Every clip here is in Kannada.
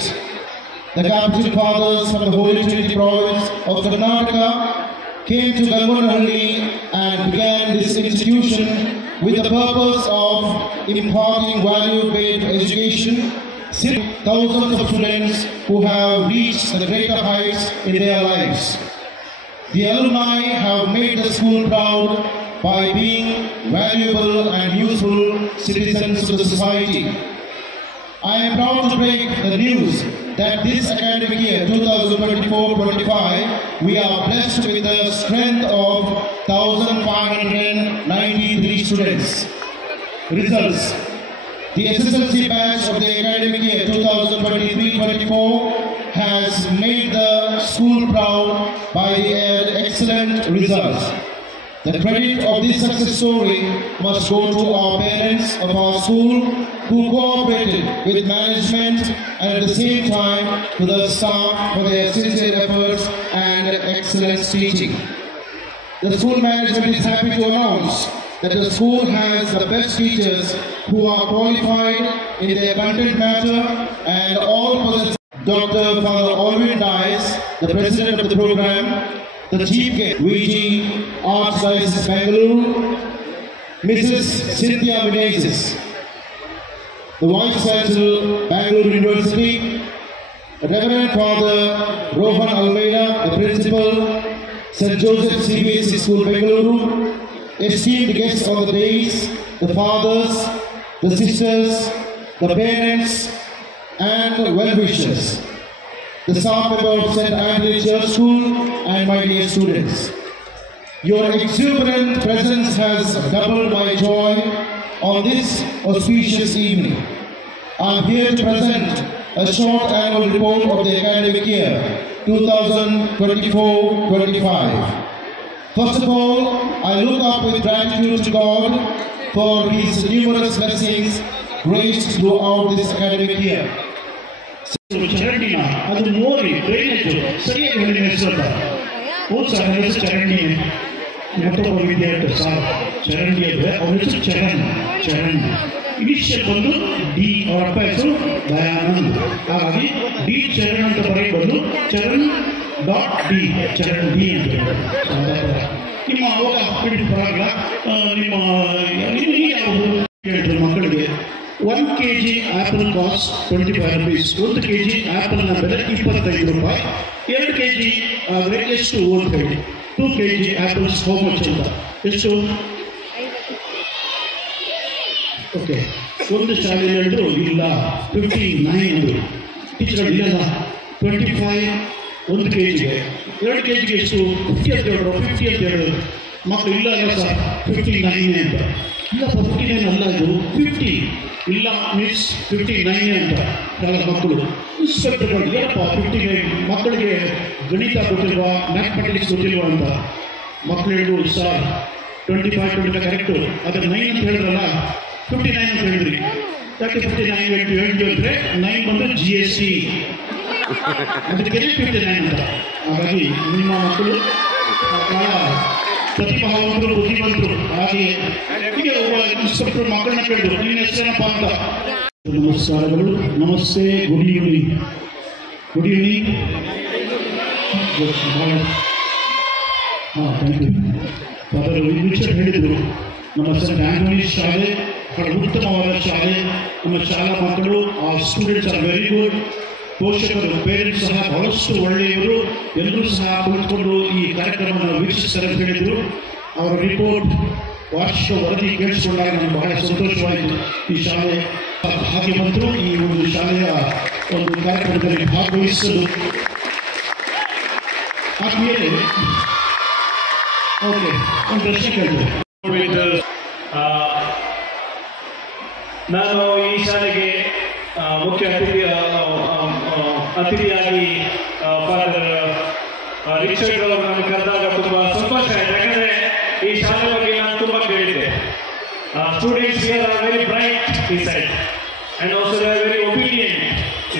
state. The Capuchin Fathers from the Holy Trinity province of Karnataka came to Gangonahalli and began this institution with the purpose of imparting value-based education. Thousands of students who have reached the greater heights in their lives. The alumni have made the school proud by being valuable and useful citizens of the society. I am proud to break the news that this academic year 2024-25 we are blessed with a strength of 1,593 students. Results. The SSLC batch of the academic year 2023-24 has made the school proud by their excellent results. The credit of this success story must go to our parents of our school who cooperated with management and at the same time to the staff for their sincere efforts and excellent teaching. The school management is happy to announce that the school has the best teachers who are qualified in their content matter and all possess. Dr. Father Alvin Dias, the president of the program, the chief guest, VG Archdiocese Bangalore, Mrs. Cynthia Menezes, the Vice Chancellor, Bangalore University, Reverend Father Rohan Almeida, the Principal, St. Joseph CBSE School, Bangalore, esteemed guests on the days, the fathers, the sisters, the parents, and well-wishers, the staff member of St. Anthony Church School, and my dear students. Your exuberant presence has doubled my joy on this auspicious evening. I am here to present a short annual report of the academic year 2024-25. First of all, I look up with gratitude to God for His numerous blessings graced throughout this academic year. ಚರಂಡಿನ ಅದು ನೋಡಿ ಡ್ರೈನೇಜ್ ಸರಿಯಾಗಿ ಹೇಳಿದ ಹೆಸರು ಹೌದು ಸರ್ ನನ್ನ ಹೆಸರು ಚರಂಡಿ ಮತ್ತೊಬ್ಬ ವಿದ್ಯಾರ್ಥಿ ಸರ್ ಚರಂಡಿ ಅಂದರೆ ಅವ್ರ ಹೆಸರು ಚರಣ್ ಇನಿಷಿಯಲ್ ಬಂದು ಡಿ ಅವರ ಅಪ್ಪ ಹೆಸರು ದಯಾನಂದ್ ಹಾಗಾಗಿ ಡಿ ಚರಣ್ ಅಂತ ಬರೆಯ ಬದಲು ಚರಣ್ .ಡಿ ಚರಣ್ ಡಿ ಅಂತ ನಿಮ್ಮ ಅವಾಗ ಬಿಟ್ಟು ಬರಲ್ಲ ನಿಮ್ಮ ಹೇಳ್ತಾರೆ ಮಕ್ಕಳಿಗೆ 1 kg apple cost 25 rupees. 1 kg apple ನ ಬೆಲೆ 25 ರೂಪಾಯಿ. 2 kg ರೇಟ್ ಎಷ್ಟು ಅಂತ ಹೇಳಿ 2 kg ಆಪಲ್ಸ್ ಹೌ ಮಚ್ ಅಂತ ಎಷ್ಟು ಓಕೆ ಒಂದು ಶಾಲೆಯಲ್ಲಿ ಹೇಳಿದ್ರು ಇಲ್ಲ 59 ಅಂದರು ಟೀಚರ್ ಇಲ್ಲ 25 1 kgಗೆ 2 kgಗೆ ಎಷ್ಟು 50 ಅಂತ ಹೇಳಿದ್ರು 50 ಅಂತ ಹೇಳಿದ್ರು ಮಕ್ಕಳು ಇಲ್ಲ ಇಲ್ಲ ಸರ್ 59 ಅಂತ ಇಲ್ಲ 59 ಅಲ್ಲ ಇದು 50 ಇಲ್ಲ ಮೀನ್ಸ್ 59 ಅಂತ ಮಕ್ಕಳು ಇನ್ಸ್ಪೆಕ್ಟರ್ಗಳು ಏನಪ್ಪ 59 ಮಕ್ಕಳಿಗೆ ಗಣಿತ ಗೊತ್ತಿಲ್ವಾ ಮ್ಯಾಥಮೆಟಿಕ್ಸ್ ಗೊತ್ತಿಲ್ವಾ ಅಂತ ಮಕ್ಕಳು ಹೇಳಿದ್ರು ಸರ್ 25 ಕರೆಕ್ಟು ಅದರ 9 ಅಂತ ಹೇಳಿದ್ರಲ್ಲ 59 ಅಂತ ಹೇಳಿದ್ರಿ ಯಾಕೆ 59 ಹೇಳಿದ್ವಿ ಅಂದರೆ 9 ಬಂದು GST ಅದಕ್ಕೆ 59 ಅಂತ ಹಾಗಾಗಿ ನಿಮ್ಮ ಮಕ್ಕಳು ಪ್ರತಿಭಾವಂತರು ಬುದ್ಧಿವಂತರು ಹಾಗೆ ಹೀಗೆ ಒಬ್ಬ ಇನ್ಸ್ಪೆಕ್ಟರ್ ಮಕ್ಕಳನ್ನ ಕೇಳಿದ್ರು ನಿನ್ನ ಹೆಸರೇನಪ್ಪ ಅಂತ ನಮಸ್ಕಾರಗಳು ನಮಸ್ತೆ ಗುಡ್ ಈವ್ನಿಂಗ್ ಹಾಂ ಥ್ಯಾಂಕ್ ಯು ಫಾದರ್ ವಿಚಾರ ಹೇಳಿದರು ನಮ್ಮ ಸೆಂಟ್ ಆಂಟೋನಿ ಶಾಲೆ ಬಹಳ ಉತ್ತಮವಾದ ಶಾಲೆ ನಮ್ಮ ಶಾಲಾ ಮಕ್ಕಳು ಆ ಸ್ಟೂಡೆಂಟ್ಸ್ ಆರ್ ವೆರಿ ಗುಡ್ ಪೋಷಕರು ಪೇರೆಂಟ್ಸ್ ಸಹ ಬಹಳಷ್ಟು ಒಳ್ಳೆಯವರು ಎಲ್ಲರೂ ಸಹ ಕುಳಿತುಕೊಂಡು ಈ ಕಾರ್ಯಕ್ರಮವನ್ನು ವೀಕ್ಷಿಸ್ತಾರೆ ಅಂತ ಹೇಳಿದರು ಅವರ ರಿಪೋರ್ಟ್ ವಾರ್ಷಿಕ ವರದಿ ಕೇಳಿಸಿಕೊಂಡಾಗ ನನಗೆ ಬಹಳ ಸಂತೋಷವಾಯಿತು ಈ ಶಾಲೆ ಭಾಗ್ಯವಂತರು ಈ ಒಂದು ಶಾಲೆಯ ಒಂದು ಕಾರ್ಯಕ್ರಮದಲ್ಲಿ ಭಾಗವಹಿಸಲು ಆದ್ಮೇಲೆ ಓಕೆ ಒಂದು ಪ್ರಶ್ನೆ ಕೇಳಿದೆ ನಾನು ಈ ಶಾಲೆಗೆ ಮುಖ್ಯ ಅತಿಥಿಯಾಗಿ ಫಾದರ್ ರಿಚರ್ಡ್ ಅವರು ನಾನು ಕರೆದಾಗ ತುಂಬ ಸಂತೋಷ ಆಯಿತು ಯಾಕಂದರೆ ಈ ಶಾಲೆ ಬಗ್ಗೆ ನಾನು ತುಂಬ ಕೇಳಿದ್ದೆ students here are very bright ಈ side and also they are very obedient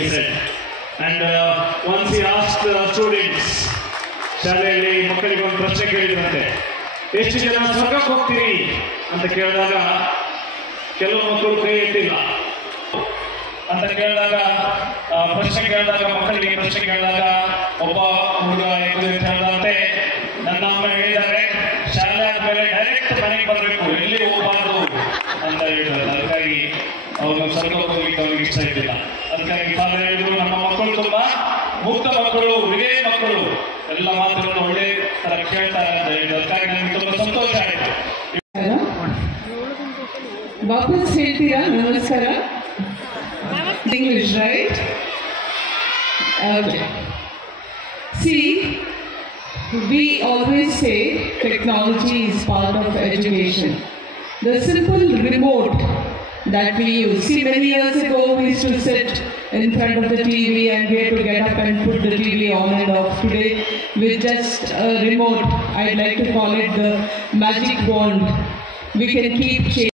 ಈ ಸೈಡ್ ಆ್ಯಂಡ್ ಒನ್ಸ್ ಈ ಆಸ್ಕ್ ಸ್ಟೂಡೆಂಟ್ಸ್ ಶಾಲೆಯಲ್ಲಿ ಮಕ್ಕಳಿಗೆ ಒಂದು ಪ್ರಶ್ನೆ ಕೇಳಿದ್ರಂತೆ ಎಷ್ಟು ಜನ ಸ್ವರ್ಗಕ್ಕೆ ಹೋಗ್ತೀರಿ ಅಂತ ಕೇಳಿದಾಗ ಕೆಲವು ಮಕ್ಕಳು ಕೈ ಎತ್ತಿಲ್ಲ ಅಂತ ಕೇಳಿದಾಗ ಪ್ರಶ್ನೆ ಕೇಳಿದಾಗ, ಮಕ್ಕಳಿಗೆ ಪ್ರಶ್ನೆ ಕೇಳಿದಾಗ ಒಬ್ಬ ಹುಡುಗ ಹೇಳಿದಂತೆ ನನ್ನ ಅಮ್ಮ ಹೇಳಿದ್ದಾರೆ, ಶಾಲೆ ಆದ್ಮೇಲೆ ಡೈರೆಕ್ಟ್ ಮನೆಗೆ ಬರಬೇಕು, ಎಲ್ಲಿ ಹೋಗಬಾರ್ದು ಅಂತ ಹೇಳಿದ್ರು. ಅದಕ್ಕಾಗಿ ಅವರು ಸ್ವರ್ಗಕ್ಕೆ ಹೋಗ್ಲಿಕ್ಕೆ ಅವ್ರಿಗೆ ಇಷ್ಟ ಇದ್ದಿಲ್ಲ. ಅದಕ್ಕಾಗಿ ಫಾದರ್ ಹೇಳಿದ್ರು, ನಮ್ಮ ಮಕ್ಕಳು ತುಂಬಾ ಮುಕ್ತ ಮಕ್ಕಳು, ವಿಧೇಯ ಮಕ್ಕಳು, ಎಲ್ಲ ಮಾತುಗಳನ್ನು ಒಳ್ಳೆ ತರ ಕೇಳ್ತಾರೆ ಅಂತ ಹೇಳಿದ್ರು. ಅದಕ್ಕಾಗಿ ನನಗೆ ತುಂಬಾ ಸಂತೋಷ ಆಯಿತು. ವಾಪಸ್ ಹೇಳ್ತೀರಾ ನಮಸ್ಕಾರ? English, right? Okay. See, we always say technology is part of education. The simple remote that we use. See, many years ago we used to sit in front of the TV and we had to get up and put the TV on and off. Today, with just a remote, I'd like to call it the magic wand, we can keep changing